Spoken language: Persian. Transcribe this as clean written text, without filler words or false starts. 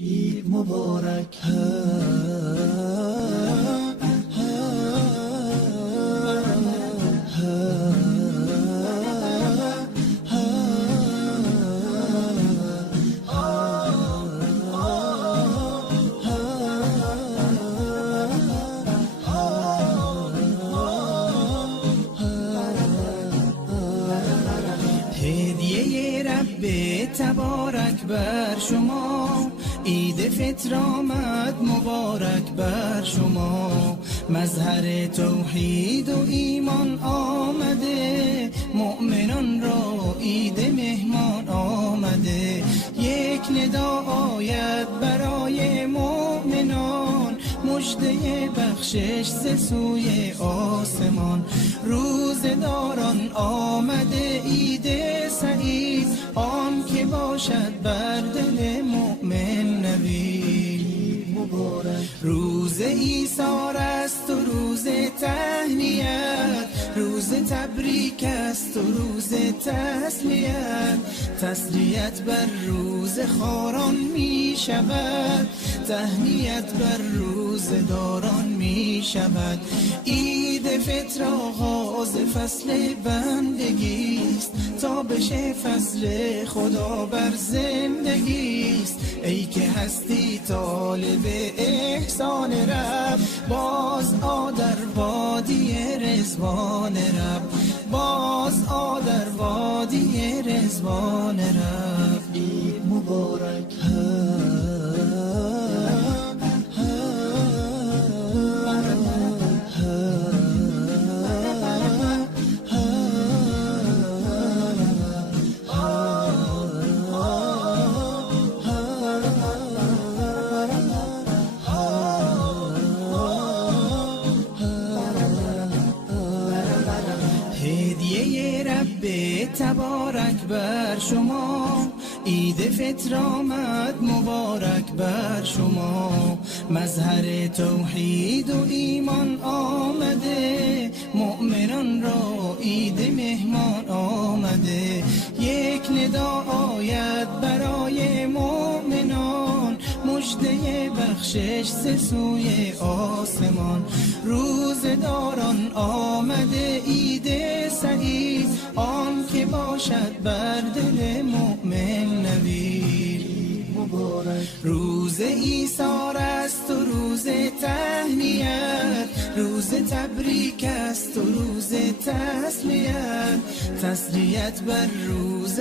عید مبارک هدیه رب تبارک بر شما، عید فطر آمد مبارک بر شما. مظهر توحید و ایمان آمده، مؤمنان را عید مهمان آمده. یک ندا آید برای مؤمنان، مژده بخشش ز سوی آسمان. روزداران آمده عید سعید، آن که باشد بر دل مؤمن نوید. روز ایثار است و روز تهنیت، روز تبریک است و روز تسلیت. تسلیت بر روز خاران می شود، تهنیت بر روز داران می شود. عید فطر آغاز فصل بندگی است، تا بشه فضل خدا بر زندگی است. ای که هستی طالب احسان رب، باز آ در وادی رضوان رب، باز آ در وادی رضوان رب. عید مبارک هدیه رب تبارک بر شما، عید فطر آمد مبارک بر شما. مظهر توحید و ایمان آمده، مؤمنان را عید مهمان آمده. یک ندا آید برای مؤمنان، مژده بخشش ز سوی آسمان. روزداران آمده عید سعید، آن که باشد بر دل مؤمن نوید. روز ایثار است و روز تهنیت، روز تبریک است و روز تسلیت. تسلیت بر روز